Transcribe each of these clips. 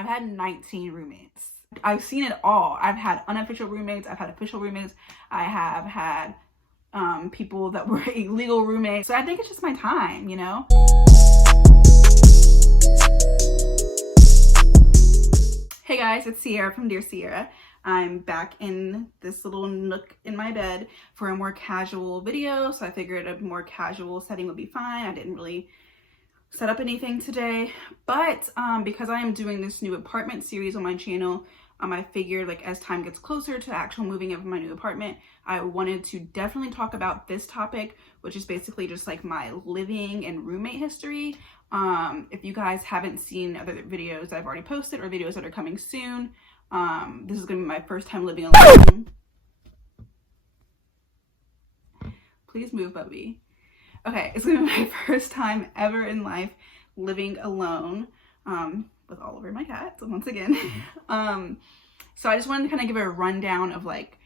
I've had 19 roommates. I've seen it all. I've had unofficial roommates. I've had official roommates. I have had people that were illegal roommates. So I think it's just my time, you know? Hey guys, it's Sierra from Dear Sierra. I'm back in this little nook in my bed for a more casual video. So I figured a more casual setting would be fine. I didn't really set up anything today, but because I am doing this new apartment series on my channel, I figured like as time gets closer to actual moving of my new apartment, I wanted to definitely talk about this topic, which is basically just like my living and roommate history. If you guys haven't seen other videos that I've already posted or videos that are coming soon, this is gonna be my first time living alone. Please move, Bubby. Okay, it's gonna be my first time ever in life living alone, with all over my cats once again. So I just wanted to kind of give a rundown of like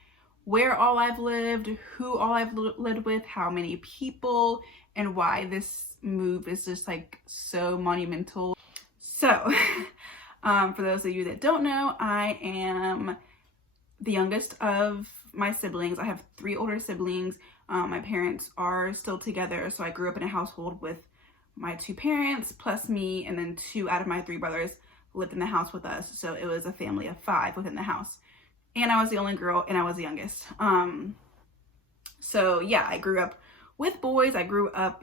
where all I've lived, who all I've lived with, how many people, and why this move is just like so monumental. So for those of you that don't know, I am the youngest of my siblings. I have 3 older siblings. My parents are still together, so I grew up in a household with my 2 parents plus me, and then 2 out of my 3 brothers lived in the house with us. So it was a family of 5 within the house, and I was the only girl and I was the youngest. So yeah, I grew up with boys. I grew up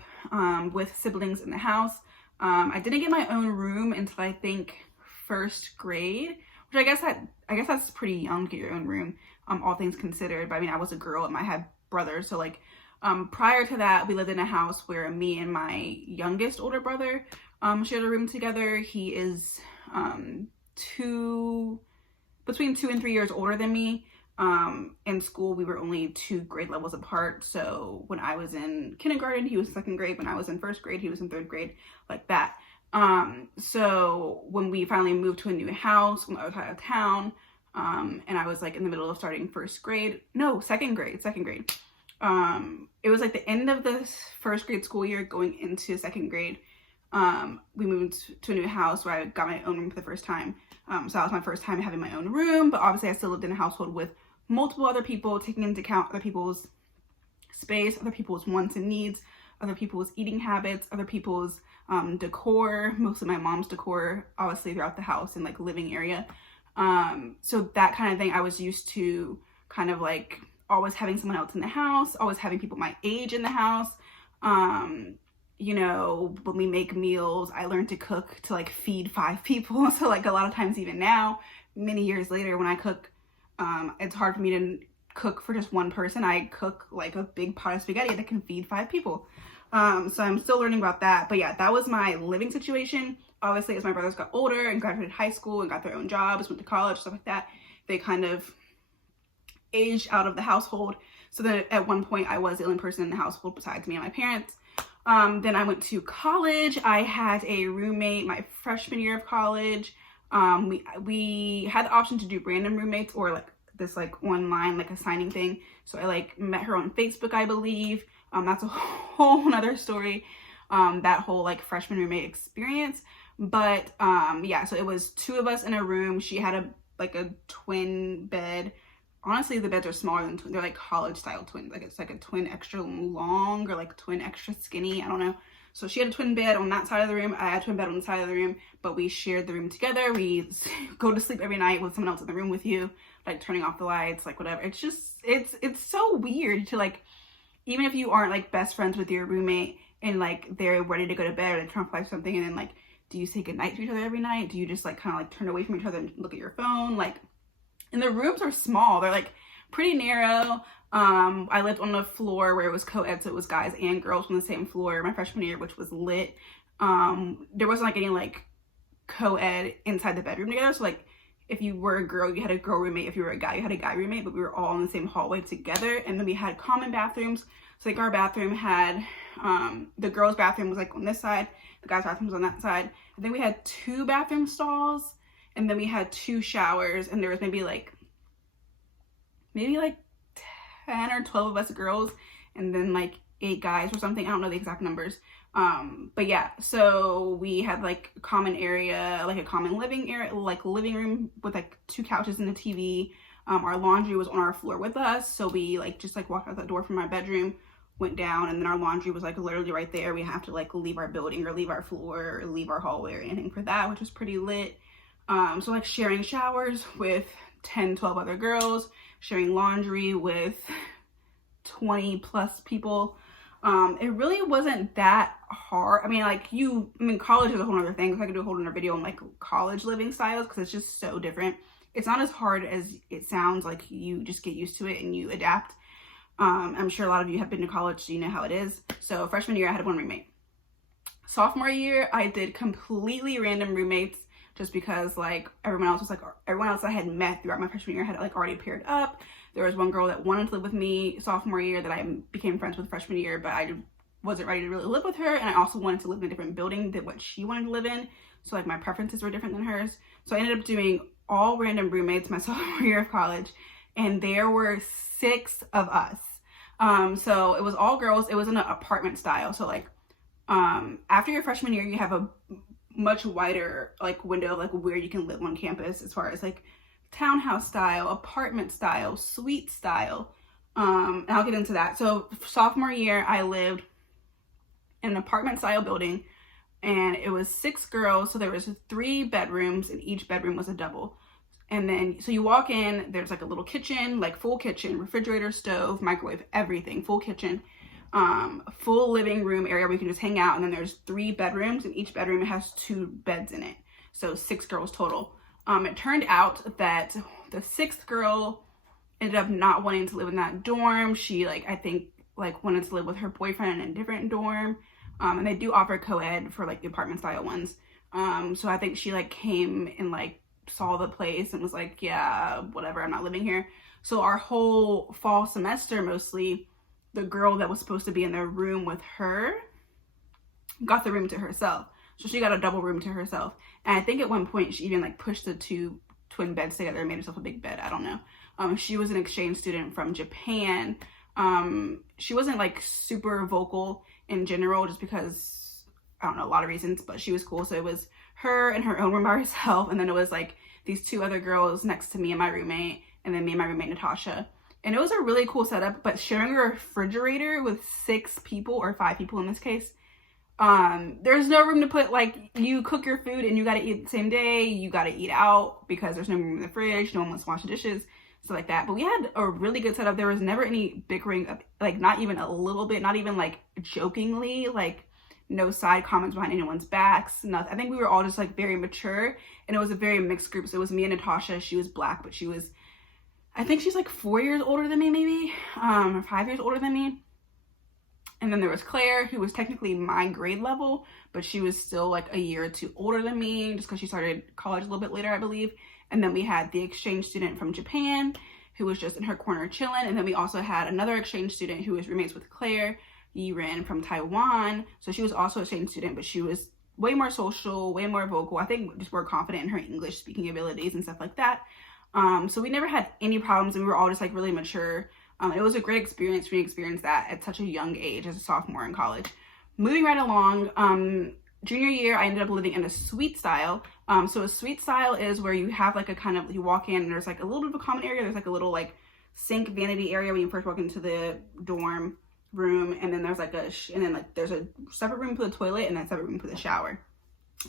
with siblings in the house. I didn't get my own room until I think 1st grade, which I guess that's pretty young to get your own room, all things considered. But I mean, I was a girl and I had brothers, so like prior to that, we lived in a house where me and my youngest older brother shared a room together. He is between 2 and 3 years older than me. In school, we were only 2 grade levels apart. So when I was in kindergarten, he was 2nd grade. When I was in 1st grade, he was in 3rd grade, like that. So when we finally moved to a new house, when I was out of town, and I was like in the middle of starting 2nd grade. It was like the end of the 1st grade school year going into 2nd grade. We moved to a new house where I got my own room for the first time. So that was my first time having my own room, but obviously I still lived in a household with multiple other people, taking into account other people's space, other people's wants and needs, other people's eating habits, other people's decor, mostly my mom's decor, obviously throughout the house and like living area. So that kind of thing, I was used to kind of like always having someone else in the house, always having people my age in the house. You know, when we make meals, I learned to cook to like feed 5 people. So like a lot of times, even now, many years later, when I cook, it's hard for me to cook for just one person. I cook like a big pot of spaghetti that can feed 5 people. So I'm still learning about that. But yeah, that was my living situation. Obviously, as my brothers got older and graduated high school and got their own jobs, went to college, stuff like that, they kind of aged out of the household. So that at one point I was the only person in the household besides me and my parents. Then I went to college. I had a roommate my freshman year of college. We had the option to do random roommates or like this like online like assigning thing. So I like met her on Facebook, I believe. That's a whole nother story. That whole like freshman roommate experience. But yeah, so it was 2 of us in a room. She had a twin bed. Honestly, the beds are smaller than twin. They're like college style twins. Like it's like a twin extra long or like twin extra skinny. I don't know. So she had a twin bed on that side of the room. I had a twin bed on the side of the room, but we shared the room together. We go to sleep every night with someone else in the room with you, like turning off the lights, like whatever. It's just, it's so weird to like, even if you aren't like best friends with your roommate and like they're ready to go to bed or they turn off lights or something, and then like, do you say goodnight to each other every night? Do you just like kind of like turn away from each other and look at your phone? Like, and the rooms are small. They're like pretty narrow. I lived on a floor where it was co-ed, so it was guys and girls on the same floor my freshman year, which was lit. There wasn't like any like co-ed inside the bedroom together. So like if you were a girl, you had a girl roommate. If you were a guy, you had a guy roommate, but we were all in the same hallway together. And then we had common bathrooms. So like our bathroom had, the girls' bathroom was like on this side, the guys' bathroom was on that side. I think we had 2 bathroom stalls. And then we had 2 showers, and there was maybe like 10 or 12 of us girls, and then like 8 guys or something. I don't know the exact numbers, But yeah, so we had like a common area, like a common living area, like living room with like 2 couches and a TV. Our laundry was on our floor with us, so we like just like walked out the door from my bedroom, went down, and then our laundry was like literally right there. We have to like leave our building or leave our floor or leave our hallway or anything for that, which was pretty lit. So like sharing showers with 10, 12 other girls, sharing laundry with 20 plus people. It really wasn't that hard. I mean, college is a whole other thing. So I could do a whole other video on like college living styles because it's just so different. It's not as hard as it sounds. Like, you just get used to it and you adapt. I'm sure a lot of you have been to college, so you know how it is. So freshman year, I had 1 roommate. Sophomore year, I did completely random roommates just because like everyone else I had met throughout my freshman year had like already paired up. There was one girl that wanted to live with me sophomore year that I became friends with freshman year, but I wasn't ready to really live with her. And I also wanted to live in a different building than what she wanted to live in. So like my preferences were different than hers. So I ended up doing all random roommates my sophomore year of college. And there were 6 of us. So it was all girls. It was in an apartment style. So like, after your freshman year, you have a much wider like window of like where you can live on campus, as far as like townhouse style, apartment style, suite style. And I'll get into that. So sophomore year, I lived in an apartment style building, and it was 6 girls. So there was 3 bedrooms, and each bedroom was a double. And then, so you walk in, there's like a little kitchen, like full kitchen, refrigerator, stove, microwave, everything, full kitchen, full living room area where you can just hang out. And then there's 3 bedrooms, and each bedroom has 2 beds in it. So 6 girls total. It turned out that the 6th girl ended up not wanting to live in that dorm. She I think wanted to live with her boyfriend in a different dorm. And they do offer co-ed for like the apartment style ones. So I think she came and saw the place and was like, yeah, whatever, I'm not living here. So our whole fall semester, mostly, the girl that was supposed to be in the room with her got the room to herself. So she got a double room to herself. And I think at one point she even pushed the 2 twin beds together and made herself a big bed. I don't know. She was an exchange student from Japan. She wasn't super vocal in general, just because, I don't know, a lot of reasons, but she was cool. So it was her in her own room by herself, and then it was these 2 other girls next to me and my roommate, and then me and my roommate Natasha. And it was a really cool setup, but sharing a refrigerator with 6 people, or 5 people in this case, there's no room to put, you cook your food and you gotta eat the same day, you gotta eat out because there's no room in the fridge, no one wants to wash the dishes, stuff like that. But we had a really good setup. There was never any bickering, not even a little bit, not even jokingly, no side comments behind anyone's backs, nothing. I think we were all just very mature, and it was a very mixed group. So it was me and Natasha. She was Black, but she was, I think she's 4 years older than me, maybe, or 5 years older than me. And then there was Claire, who was technically my grade level, but she was still a year or 2 older than me, just because she started college a little bit later, I believe. And then we had the exchange student from Japan, who was just in her corner chilling. And then we also had another exchange student who was roommates with Claire, Yiren, from Taiwan. So she was also an exchange student, but she was way more social, way more vocal. I think just more confident in her English speaking abilities and stuff like that. So we never had any problems, and we were all just really mature. It was a great experience for me to experience that at such a young age as a sophomore in college. Moving right along, junior year, I ended up living in a suite style. So a suite style is where you have a kind of, you walk in and there's a little bit of a common area. There's a little sink vanity area when you first walk into the dorm room, and then there's there's a separate room for the toilet and then a separate room for the shower.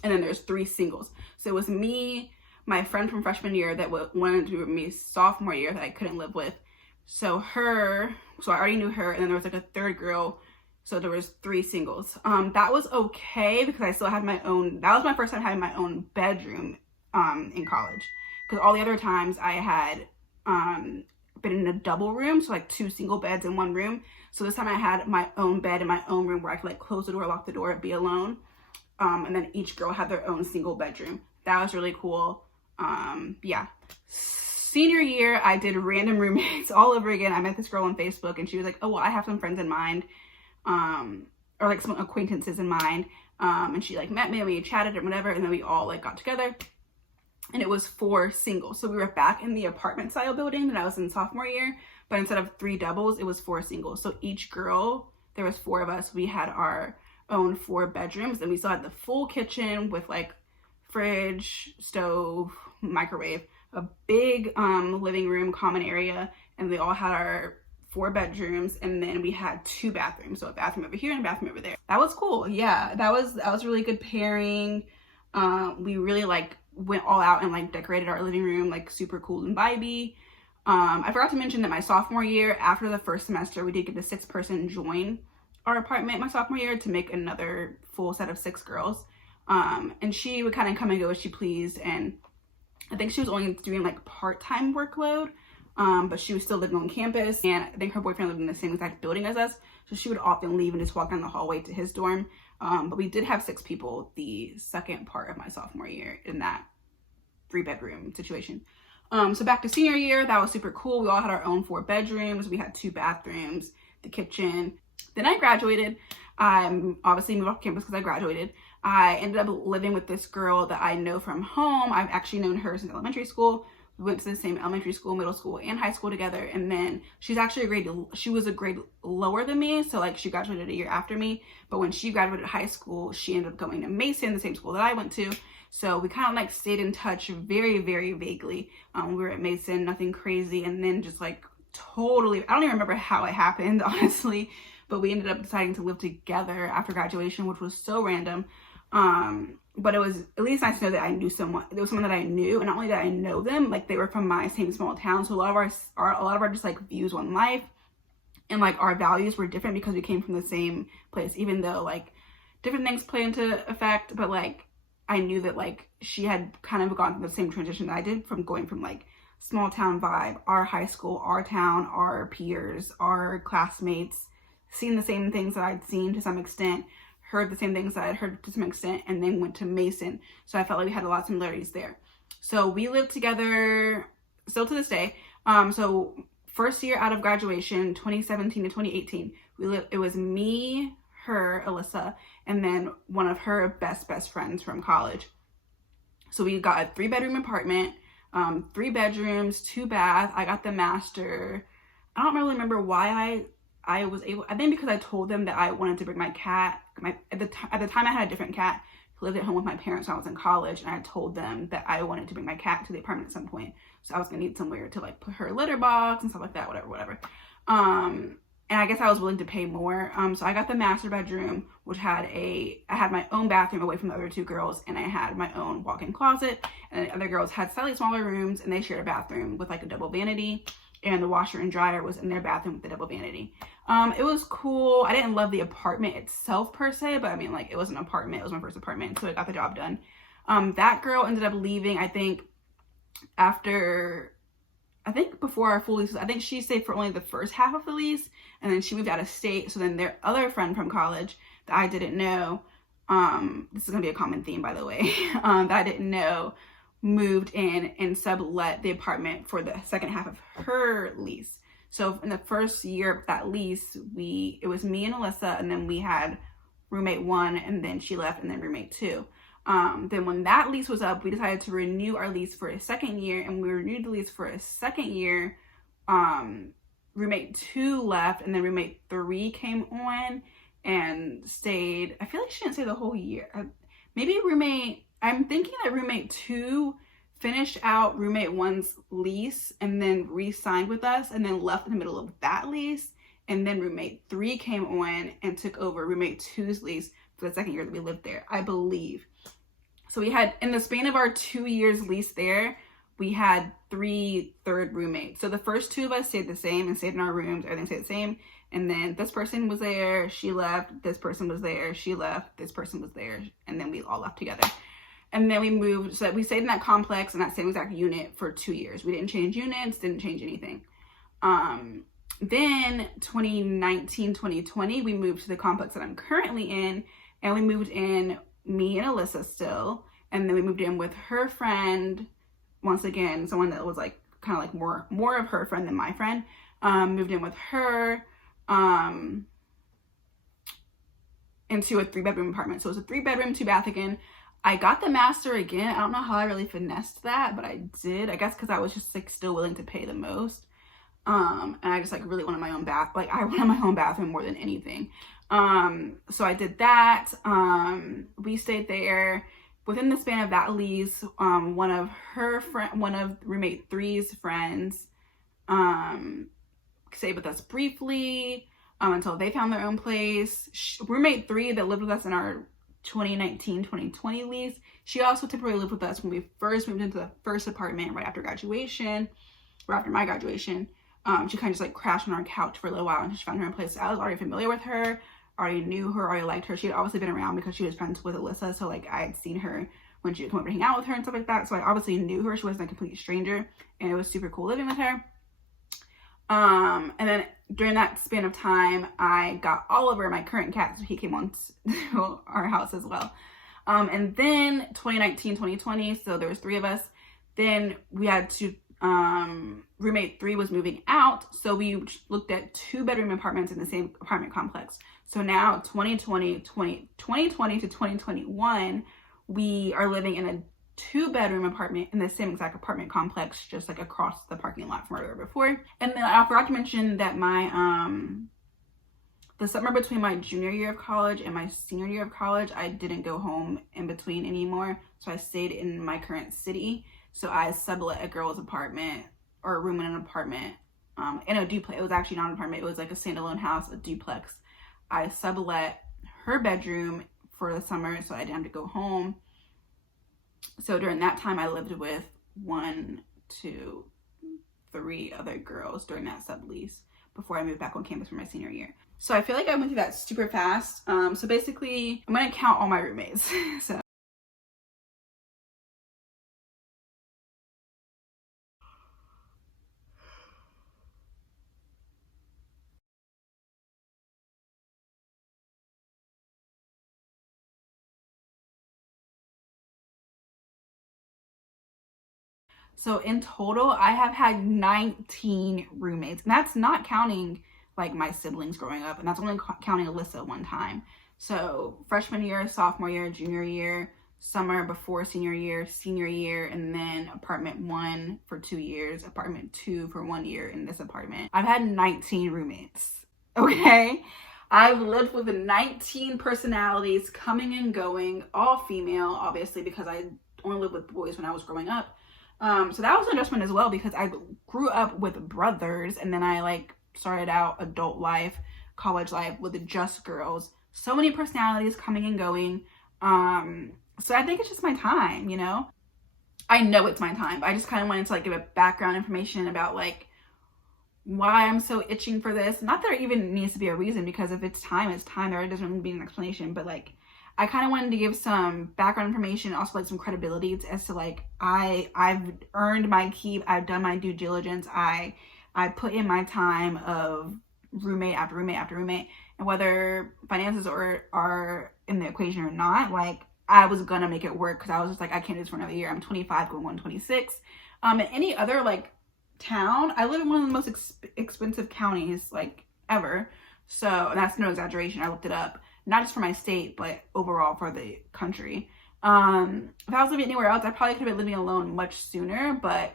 And then there's 3 singles. So it was me, my friend from freshman year that wanted to do with me sophomore year that I couldn't live with. So I already knew her, and then there was a 3rd girl. So there was 3 singles. That was okay because I still had my own, that was my first time having my own bedroom in college. Because all the other times I had been in a double room, so 2 single beds in 1 room. So this time I had my own bed in my own room where I could close the door, lock the door, be alone. And then each girl had their own single bedroom. That was really cool. Yeah. Senior year, I did random roommates all over again. I met this girl on Facebook, and she was like, oh, well, I have some friends in mind, or some acquaintances in mind. And she met me, and we chatted and whatever, and then we all got together, and it was 4 singles. So we were back in the apartment style building that I was in sophomore year, but instead of 3 doubles, it was 4 singles. So each girl, there was 4 of us, we had our owned 4 bedrooms, and we still had the full kitchen with like fridge, stove, microwave, a big living room, common area, and we all had our 4 bedrooms, and then we had 2 bathrooms, so a bathroom over here and a bathroom over there. That was cool. Yeah, that was a really good pairing. We really like went all out and like decorated our living room like super cool and vibey. I forgot to mention that my sophomore year, after the first semester, we did get a 6th person join our apartment my sophomore year to make another full set of 6 girls. And she would kind of come and go as she pleased, and I think she was only doing like part-time workload, but she was still living on campus, and I think her boyfriend lived in the same exact building as us, so she would often leave and just walk down the hallway to his dorm. But we did have 6 people the second part of my sophomore year in that 3-bedroom situation. So back to senior year, that was super cool. We all had our own 4 bedrooms. We had 2 bathrooms, the kitchen. Then I graduated. Obviously moved off campus because I graduated. I ended up living with this girl that I know from home. I've actually known her since elementary school. We went to the same elementary school, middle school, and high school together. And then she's actually she was a grade lower than me. So like she graduated a year after me. But when she graduated high school, she ended up going to Mason, the same school that I went to. So we kind of like stayed in touch very, very vaguely. We were at Mason, nothing crazy. And then just like totally, I don't even remember how it happened, honestly. But we ended up deciding to live together after graduation, which was so random. But it was at least nice to know that I knew someone. There was someone that I knew, and not only did I know them, like they were from my same small town. So a lot of our just like views on life and like our values were different because we came from the same place. Even though like different things play into effect, but like I knew that like she had kind of gone through the same transition that I did, from going from like small town vibe, our high school, our town, our peers, our classmates, seen the same things that I'd seen to some extent, heard the same things that I'd heard to some extent, and then went to Mason. So I felt like we had a lot of similarities there. So we lived together still to this day. So first year out of graduation, 2017 to 2018, it was me, her, Alyssa, and then one of her best friends from college. So we got a 3-bedroom apartment, 3 bedrooms, 2 baths. I got the master. I don't really remember why I was able, I think because I told them that I wanted to bring my cat. At the time I had a different cat who lived at home with my parents when I was in college, and I told them that I wanted to bring my cat to the apartment at some point. So I was gonna need somewhere to like put her litter box and stuff like that, whatever. And I guess I was willing to pay more. So I got the master bedroom, which I had my own bathroom away from the other 2 girls, and I had my own walk-in closet, and the other girls had slightly smaller rooms, and they shared a bathroom with like a double vanity, and the washer and dryer was in their bathroom with the double vanity. It was cool. I didn't love the apartment itself per se, but I mean, like, it was an apartment. It was my first apartment, so it got the job done. That girl ended up leaving, I think, before our full lease. I think she stayed for only the first half of the lease, and then she moved out of state. So then their other friend from college that I didn't know, this is gonna be a common theme, by the way, that I didn't know, moved in and sublet the apartment for the second half of her lease. So in the first year of that lease, it was me and Alyssa, and then we had roommate 1, and then she left, and then roommate 2. Then when that lease was up, we decided to renew our lease for a second year, and we renewed the lease for a second year. Roommate 2 left, and then roommate 3 came on and stayed. I feel like she didn't stay the whole year. I'm thinking that roommate 2 finished out roommate 1's lease and then re-signed with us, and then left in the middle of that lease. And then roommate 3 came on and took over roommate 2's lease for the second year that we lived there, I believe. So we had, in the span of our 2 years lease there, we had 3 third roommates. So the first 2 of us stayed the same and stayed in our rooms. Everything stayed the same. And then this person was there, she left. This person was there, she left. This person was there. And then we all left together. And then we moved, so we stayed in that complex in that same exact unit for 2 years. We didn't change units, didn't change anything. Then 2019, 2020, we moved to the complex that I'm currently in, and we moved in, me and Alyssa still, and then we moved in with her friend, once again, someone that was like kind of like more of her friend than my friend. Moved in with her into a 3-bedroom apartment. So it was a 3-bedroom, 2-bath again. I got the master again. I don't know how I really finessed that, but I did. I guess because I was just like still willing to pay the most. And I just like really wanted my own bath. Like I wanted my own bathroom more than anything. So I did that. We stayed there. Within the span of that lease, one of roommate 3's friends, stayed with us briefly, until they found their own place. Roommate 3 that lived with us in our 2019-2020 lease, she also temporarily lived with us when we first moved into the first apartment right after graduation, or after my graduation. She kind of just like crashed on our couch for a little while and she found her own place. So I was already familiar with her, already knew her, already liked her. She had obviously been around because she was friends with Alyssa, so like I had seen her when she would come over to hang out with her and stuff like that. So I obviously knew her. She wasn't a complete stranger, and it was super cool living with her. And then during that span of time, I got Oliver, my current cat, so he came on to our house as well. And then 2019, 2020, so there was 3 of us. Then we had to, roommate 3 was moving out, so we looked at 2-bedroom apartments in the same apartment complex. So now 2020 to 2021, we are living in a 2-bedroom apartment in the same exact apartment complex, just like across the parking lot from where we were before. And then I forgot to mention that my the summer between my junior year of college and my senior year of college, I didn't go home in between anymore, so I stayed in my current city. So I sublet a girl's apartment, or a room in an apartment, in a duplex. It was actually not an apartment, it was like a standalone house, a duplex. I sublet her bedroom for the summer so I didn't have to go home. So during that time, I lived with 1, 2, 3 other girls during that sublease before I moved back on campus for my senior year. So I feel like I went through that super fast. So basically, I'm gonna count all my roommates. So in total, I have had 19 roommates, and that's not counting like my siblings growing up, and that's only counting Alyssa one time. So freshman year, sophomore year, junior year, summer before senior year, and then apartment 1 for 2 years, apartment 2 for 1 year in this apartment. I've had 19 roommates, okay? I've lived with 19 personalities coming and going, all female, obviously, because I only lived with boys when I was growing up. So that was an adjustment as well, because I grew up with brothers, and then I like started out adult life, college life with just girls. So many personalities coming and going. So I think it's just my time, you know? I know it's my time. I just kind of wanted to like give a background information about like why I'm so itching for this. Not that there even needs to be a reason, because if it's time, it's time. There doesn't need to be an explanation, but like I kind of wanted to give some background information, also like some credibility as to like I've earned my keep. I've done my due diligence. I put in my time of roommate after roommate after roommate, and whether finances are in the equation or not, like I was gonna make it work, because I was just like, I can't do this for another year. I'm 25 going on 26. In any other like town, I live in one of the most expensive counties like ever. So that's no exaggeration. I looked it up. Not just for my state, but overall for the country. If I was living anywhere else, I probably could have been living alone much sooner, but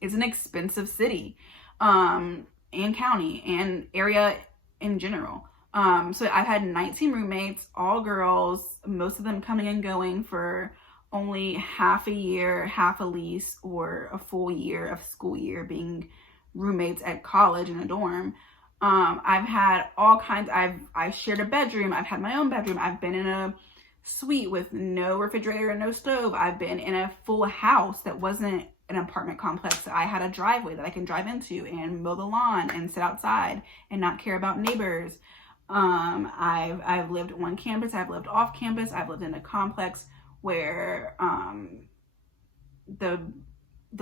it's an expensive city, and county, and area in general. So I've had 19 roommates, all girls, most of them coming and going for only half a year, half a lease, or a full year of school year being roommates at college in a dorm. I've had all kinds. I've shared a bedroom. I've had my own bedroom. I've been in a suite with no refrigerator and no stove. I've been in a full house that wasn't an apartment complex. I had a driveway that I can drive into and mow the lawn and sit outside and not care about neighbors. I've lived on campus. I've lived off campus. I've lived in a complex where the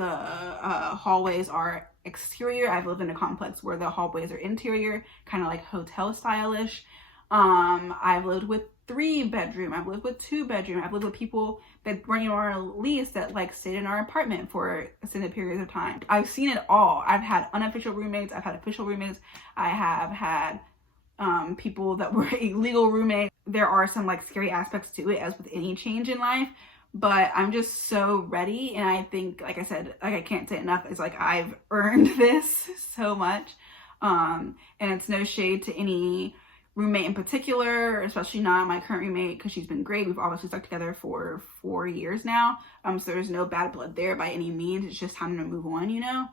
hallways are exterior. I've lived in a complex where the hallways are interior, kind of like hotel stylish. I've lived with 3-bedroom. I've lived with 2-bedroom. I've lived with people that weren't even on our lease that like stayed in our apartment for extended periods of time. I've seen it all. I've had unofficial roommates. I've had official roommates. I have had people that were illegal roommates. There are some like scary aspects to it, as with any change in life. But I'm just so ready, and I think, like I said, like I can't say enough, it's like I've earned this so much. And it's no shade to any roommate in particular, especially not my current roommate, because she's been great. We've obviously stuck together for 4 years now. So there's no bad blood there by any means. It's just time to move on, you know?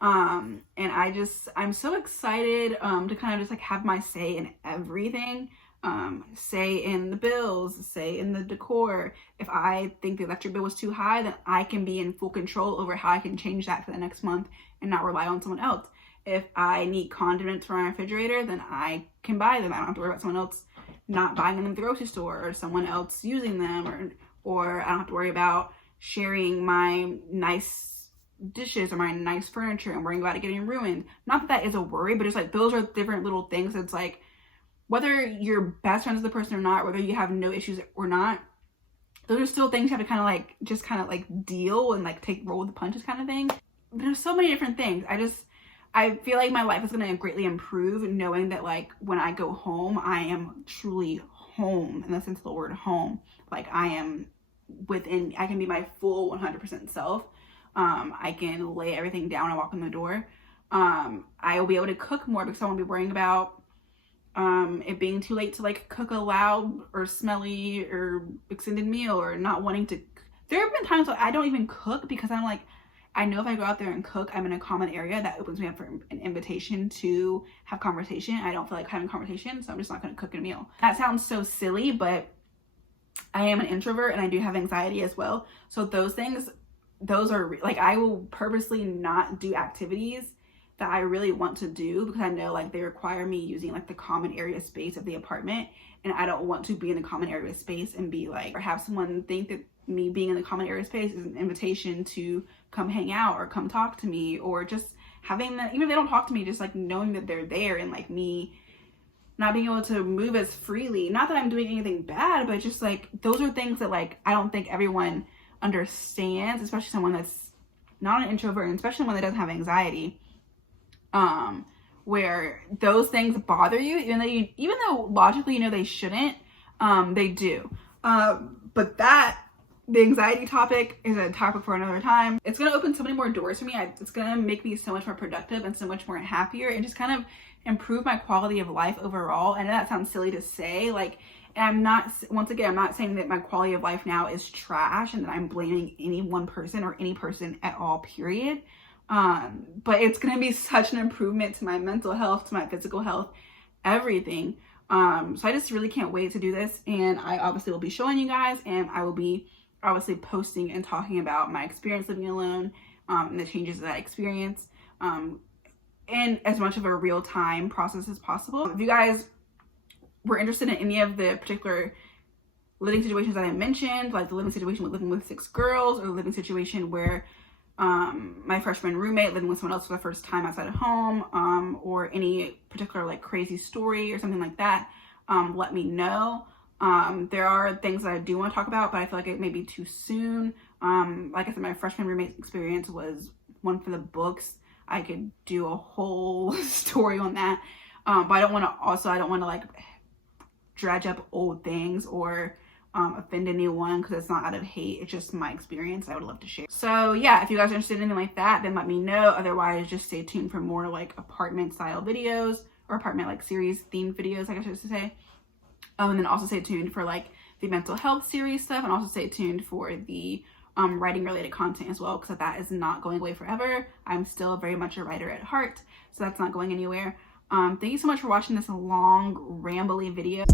And I'm so excited to kind of just like have my say in everything. Say in the bills, say in the decor. If I think the electric bill was too high, then I can be in full control over how I can change that for the next month and not rely on someone else. If I need condiments for my refrigerator, then I can buy them. I don't have to worry about someone else not buying them at the grocery store, or someone else using them, or I don't have to worry about sharing my nice dishes or my nice furniture and worrying about it getting ruined. Not that that is a worry, but it's like those are different little things. It's like whether you're best friends with the person or not, whether you have no issues or not, those are still things you have to kind of like just kind of like deal and like roll with the punches kind of thing. There's so many different things. I feel like my life is going to greatly improve knowing that like when I go home, I am truly home in the sense of the word home. Like I can be my full 100% self. I can lay everything down and walk in the door. I will be able to cook more because I won't be worrying about it being too late to like cook a loud or smelly or extended meal, or not wanting to. There have been times where I don't even cook because I'm like, I know if I go out there and cook, I'm in a common area that opens me up for an invitation to have conversation. I don't feel like having conversation, so I'm just not going to cook a meal. That sounds so silly, but I am an introvert and I do have anxiety as well. So those are like, I will purposely not do activities that I really want to do because I know like they require me using like the common area space of the apartment, and I don't want to be in the common area space and be like, or have someone think that me being in the common area space is an invitation to come hang out or come talk to me, or just having that, even if they don't talk to me, just like knowing that they're there and like me not being able to move as freely. Not that I'm doing anything bad, but just like those are things that like I don't think everyone understands, especially someone that's not an introvert, and especially one that doesn't have anxiety, where those things bother you even though logically you know they shouldn't, they do. But the anxiety topic is a topic for another time. It's going to open so many more doors for me. It's going to make me so much more productive and so much more happier, and just kind of improve my quality of life overall. I know that sounds silly to say, like, and I'm not saying that my quality of life now is trash and that I'm blaming any one person or any person at all, period. But it's going to be such an improvement to my mental health, to my physical health, everything. So I just really can't wait to do this. And I obviously will be showing you guys, and I will be obviously posting and talking about my experience living alone, and the changes that I experienced, in as much of a real-time process as possible. If you guys were interested in any of the particular living situations that I mentioned, like the living situation with living with 6 girls, or the living situation where my freshman roommate living with someone else for the first time outside of home, or any particular like crazy story or something like that, let me know. There are things that I do want to talk about, but I feel like it may be too soon. Like I said, my freshman roommate experience was one for the books. I could do a whole story on that. But I don't want to like dredge up old things or offend anyone, because it's not out of hate. It's just my experience I would love to share. So yeah, if you guys are interested in anything like that, then let me know. Otherwise, just stay tuned for more like apartment style videos, or apartment like series themed videos, I guess I should say. And then also stay tuned for like the mental health series stuff, and also stay tuned for the writing related content as well, because that is not going away forever. I'm still very much a writer at heart, so that's not going anywhere. Thank you so much for watching this long rambly video.